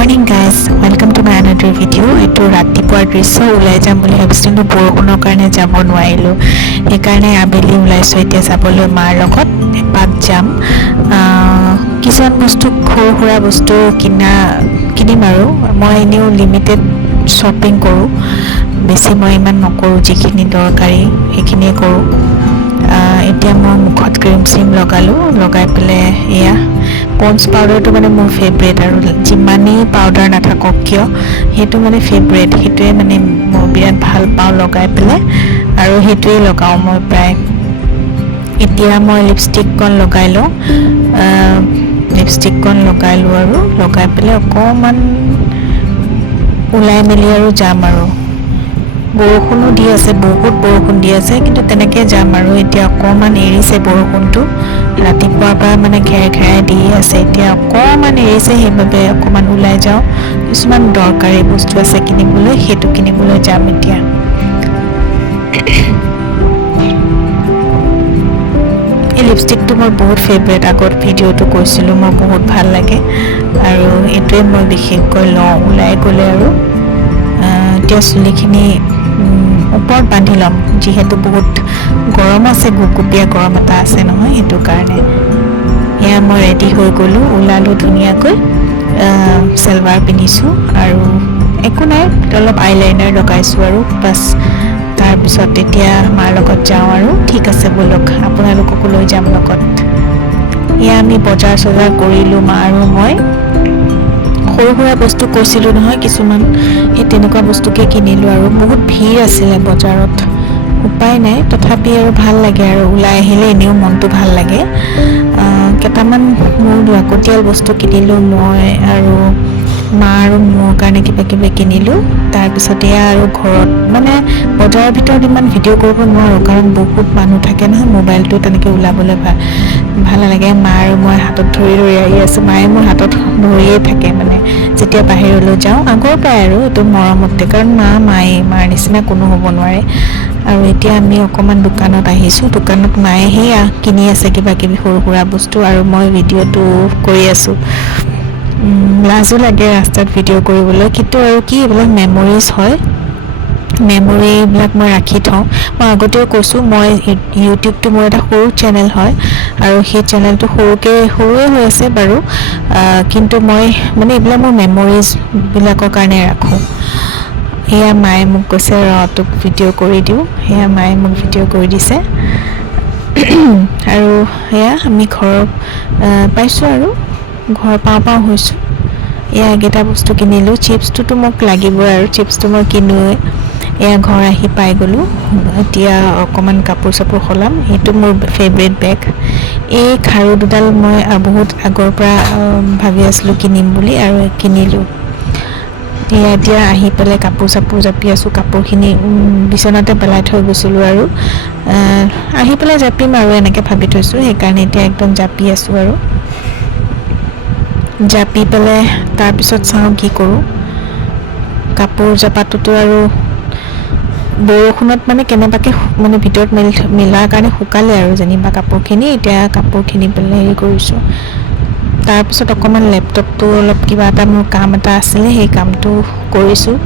Morning guys, welcome to my another video'. এইটো ৰাতিপুৱাৰ দৃশ্য। ওলাই যাম বুলি ভাবিছিলোঁ কিন্তু বৰষুণৰ কাৰণে যাব নোৱাৰিলোঁ, সেইকাৰণে আবেলি ওলাইছোঁ এতিয়া যাবলৈ মাৰ লগত এপাক যাম। কিছুমান বস্তু সৰু সুৰা বস্তু কিনিম আৰু মই এনেও লিমিটেড শ্বপিং কৰোঁ, বেছি মই ইমান নকৰোঁ, যিখিনি দৰকাৰী সেইখিনিয়ে কৰোঁ। এতিয়া মই মুখত ক্ৰীম চিম লগাই পেলাই এয়া পণ্ডছ পাউডাৰটো মানে মোৰ ফেভৰেট, আৰু যিমানেই পাউডাৰ নাথাকক কিয় সেইটো মানে ফেভৰেট, সেইটোৱে মানে মই বিৰাট ভাল পাওঁ লগাই পেলাই, আৰু সেইটোৱেই লগাওঁ মই প্ৰায়। এতিয়া মই লিপষ্টিককণ লগাই লওঁ আৰু লগাই পেলাই অকণমান ওলাই মেলি আৰু যাম আৰু। বৰষুণো দি আছে, বহুত বৰষুণ দি আছে, কিন্তু তেনেকৈ যাম আৰু। এতিয়া অকণমান এৰিছে বৰষুণটো, ৰাতিপুৱাৰ পৰা মানে ঘেৰাই দি আছে, এতিয়া অকণমান এৰিছে, সেইবাবে অকণমান ওলাই যাওঁ। কিছুমান দৰকাৰী বস্তু আছে কিনিবলৈ, সেইটো কিনিবলৈ যাম এতিয়া। এই লিপষ্টিকটো মোৰ বহুত ফেভৰেট, আগত ভিডিঅ'টো কৈছিলোঁ, মোৰ বহুত ভাল লাগে, আৰু এইটোৱে মই বিশেষকৈ লওঁ ওলাই গ'লে। আৰু এতিয়া চুলিখিনি ওপৰত বান্ধি ল'ম, যিহেতু বহুত গৰম আছে, গুপগুপীয়া গৰম এটা আছে নহয়, সেইটো কাৰণে। এয়া মই ৰেডি হৈ গ'লোঁ, ওলালোঁ ধুনীয়াকৈ, চেলৱাৰ পিন্ধিছোঁ আৰু একো নাই, অলপ আইলাইনাৰ লগাইছোঁ আৰু বাছ। তাৰপিছত এতিয়া মাৰ লগত যাওঁ আৰু। ঠিক আছে ব'লক, আপোনালোককো লৈ যাম লগত। এয়া আমি বজাৰ চজাৰ কৰিলোঁ, মা আৰু মই। সৰু সুৰা বস্তু কৈছিলোঁ নহয় কিছুমান, সেই তেনেকুৱা বস্তুকে কিনিলোঁ, আৰু বহুত ভিৰ আছিলে বজাৰত, উপায় নাই, তথাপি আৰু ভাল লাগে, আৰু ওলাই আহিলে এনেও মনটো ভাল লাগে। কেইটামান মোৰ লাগতিয়াল বস্তু কিনিলোঁ মই, আৰু মা আৰু মোৰ কাৰণে কিবা কিবি কিনিলোঁ। তাৰপিছত এয়া আৰু ঘৰত মানে বজাৰৰ ভিতৰত ইমান ভিডিঅ' কৰিব নোৱাৰোঁ, কাৰণ বহুত মানুহ থাকে নহয়, মোবাইলটো তেনেকৈ ওলাবলৈ ভাল নালাগে। মা আৰু মই হাতত ধৰি আহি আছোঁ, মায়ে মোৰ হাতত ধৰিয়ে থাকে মানে যেতিয়া বাহিৰলৈ যাওঁ, আগৰ পৰাই আৰু এইটো মৰমতে, কাৰণ মাৰ নিচিনা কোনো হ'ব নোৱাৰে। আৰু এতিয়া আমি অকণমান দোকানত আহিছোঁ, দোকানত মায়ে সেয়া কিনি আছে কিবা কিবি সৰু সুৰা বস্তু, আৰু মই ভিডিঅ'টো কৰি আছোঁ। লাজো লাগে ৰাস্তাত ভিডিঅ' কৰিবলৈ, কিন্তু আৰু কি, এইবিলাক মেমৰিজ হয়, মেমৰিবিলাক মই ৰাখি থওঁ। মই আগতেও কৈছোঁ, মই ইউটিউবটো মোৰ এটা সৰু চেনেল হয়, আৰু সেই চেনেলটো সৰুৱে হৈ আছে বাৰু, কিন্তু মই মানে এইবিলাক মোৰ মেমৰিজবিলাকৰ কাৰণে ৰাখোঁ। সেয়া মায়ে মোক কৈছে তোক ভিডিঅ' কৰি দিওঁ, সেয়া মায়ে মোক ভিডিঅ' কৰি দিছে। আৰু সেয়া আমি ঘৰ পাইছোঁ, আৰু ঘৰ পাওঁ হৈছোঁ। এয়া এইকেইটা বস্তু কিনিলোঁ, চিপছটোতো মোক লাগিবই, আৰু চিপছটো মই কিনোৱেই। এয়া ঘৰ আহি পাই গ'লোঁ, এতিয়া অকণমান কাপোৰ চাপোৰ সলাম। এইটো মোৰ ফেভৰেট বেগ, এই খাৰু দুডাল মই বহুত আগৰ পৰা ভাবি আছিলোঁ কিনিম বুলি, আৰু কিনিলোঁ। এতিয়া আহি পেলাই কাপোৰ চাপোৰ জাপি আছোঁ, কাপোৰখিনি বিচনাতে পেলাই থৈ গৈছিলোঁ, আৰু আহি পেলাই জাপিম আৰু এনেকৈ ভাবি থৈছোঁ, সেইকাৰণে এতিয়া একদম জাপি আছোঁ। আৰু জাপি পেলাই তাৰপিছত চাওঁ কি কৰোঁ। কাপোৰ জাপাটোতো আৰু বৰষুণত মানে কেনেবাকৈ মানে ভিতৰত মিলাৰ কাৰণে শুকালে আৰু যেনিবা কাপোৰখিনি। এতিয়া কাপোৰখিনি পেলাই হেৰি কৰিছোঁ, তাৰপিছত অকণমান লেপটপটো অলপ কিবা এটা মোৰ কাম এটা আছিলে, সেই কামটো কৰিছোঁ।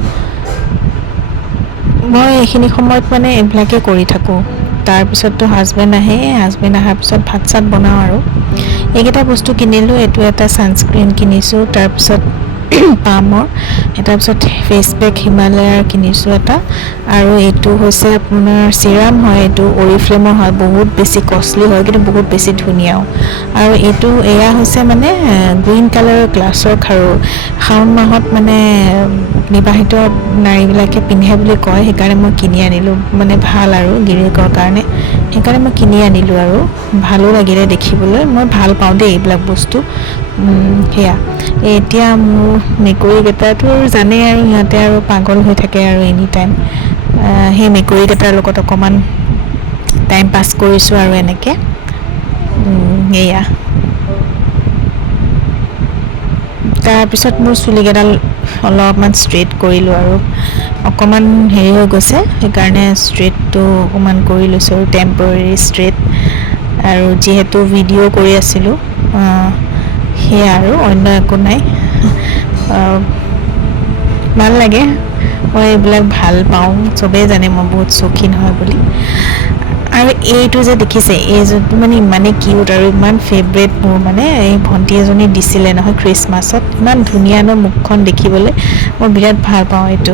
মই এইখিনি সময়ত মানে এইবিলাকেই কৰি থাকোঁ। তাৰপিছততো হাজবেণ্ড অহাৰ পিছত ভাত চাত বনাওঁ। আৰু এইকেইটা বস্তু কিনিলোঁ, এইটো এটা ছানস্ক্ৰীণ কিনিছোঁ, তাৰপিছত পামৰ, তাৰপিছত ফেচ পেক হিমালয়াৰ কিনিছোঁ এটা, আৰু এইটো হৈছে আপোনাৰ চিৰাম হয়, এইটো অৰিফ্লেমৰ হয়, বহুত বেছি কষ্টলি হয়, কিন্তু বহুত বেছি ধুনীয়াও। আৰু এয়া হৈছে মানে গ্ৰীণ কালাৰৰ গ্লাছৰ খাৰু, শাওণ মাহত মানে বিবাহিত নাৰীবিলাকে পিন্ধে বুলি কয়, সেইকাৰণে মই কিনি আনিলোঁ, মানে ভাল আৰু গিৰিকৰ কাৰণে, সেইকাৰণে মই কিনি আনিলোঁ, আৰু ভালো লাগিলে দেখিবলৈ। মই ভাল পাওঁ দেই এইবিলাক বস্তু। সেয়া এতিয়া মোৰ মেকুৰীকেইটাতো জানেই, আৰু সিহঁতে আৰু পাগল হৈ থাকে আৰু এনি টাইম। সেই মেকুৰীকেইটাৰ লগত অকণমান টাইম পাছ কৰিছোঁ, আৰু এনেকৈ সেয়া। তাৰপিছত মোৰ চুলিকেইডাল অলপমান ষ্ট্ৰেইট কৰিলোঁ, আৰু অকণমান হেৰি হৈ গৈছে, সেইকাৰণে ষ্ট্ৰেইটটো অকণমান কৰি লৈছোঁ, আৰু টেম্পৰেৰী ষ্ট্ৰেইট। আৰু যিহেতু ভিডিঅ' কৰি আছিলোঁ, সেয়া আৰু অন্য একো নাই। ভাল লাগে মই এইবিলাক ভাল পাওঁ চবেই জানে মই বহুত চৌখিন হয় বুলি আৰু এইটো যে দেখিছে এইযোৰটো মানে ইমানেই কিউট আৰু ইমান ফেভৰেট মোৰ মানে এই ভণ্টি এজনী দিছিলে নহয় খ্ৰীষ্টমাছত ইমান ধুনীয়া ন মুখখন দেখিবলৈ মই বিৰাট ভাল পাওঁ এইটো